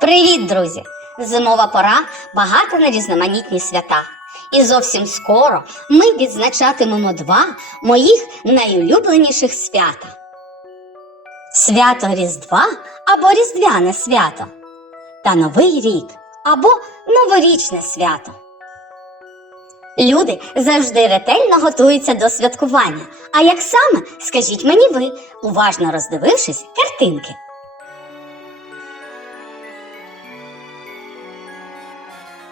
Привіт, друзі! Зимова пора багата на різноманітні свята. І зовсім скоро ми відзначатимемо два моїх найулюбленіших свята: свято Різдва або Різдвяне свято та Новий рік або Новорічне свято. Люди завжди ретельно готуються до святкування. А як саме, скажіть мені ви, уважно роздивившись картинки.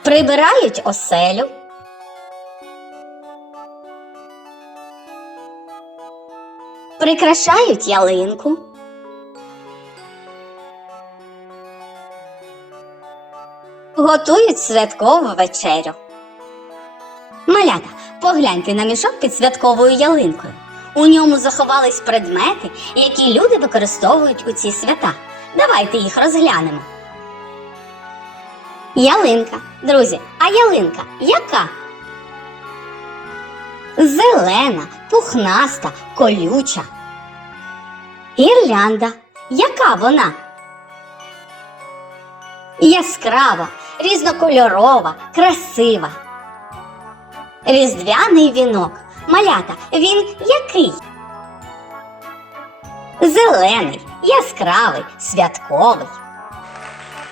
Прибирають оселю. Прикрашають ялинку. Готують святкову вечерю. Малята, погляньте на мішок під святковою ялинкою. У ньому заховались предмети, які люди використовують у ці свята. Давайте їх розглянемо. Ялинка. Друзі, а ялинка яка? Зелена, пухнаста, колюча. Гірлянда. Яка вона? Яскрава, різнокольорова, красива. Різдвяний вінок. Малята, він який? Зелений, яскравий, святковий.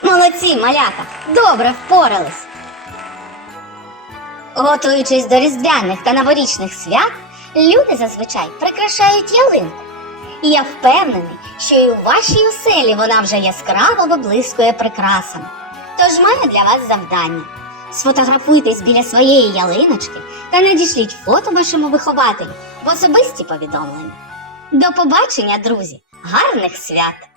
Молодці, малята, добре впорались. Готуючись до різдвяних та новорічних свят, люди зазвичай прикрашають ялинку. І я впевнений, що і у вашій оселі вона вже яскраво виблискує прикрасами. Тож маю для вас завдання. Сфотографуйтесь біля своєї ялиночки та надішліть фото вашому вихователю в особисті повідомлення. До побачення, друзі! Гарних свят!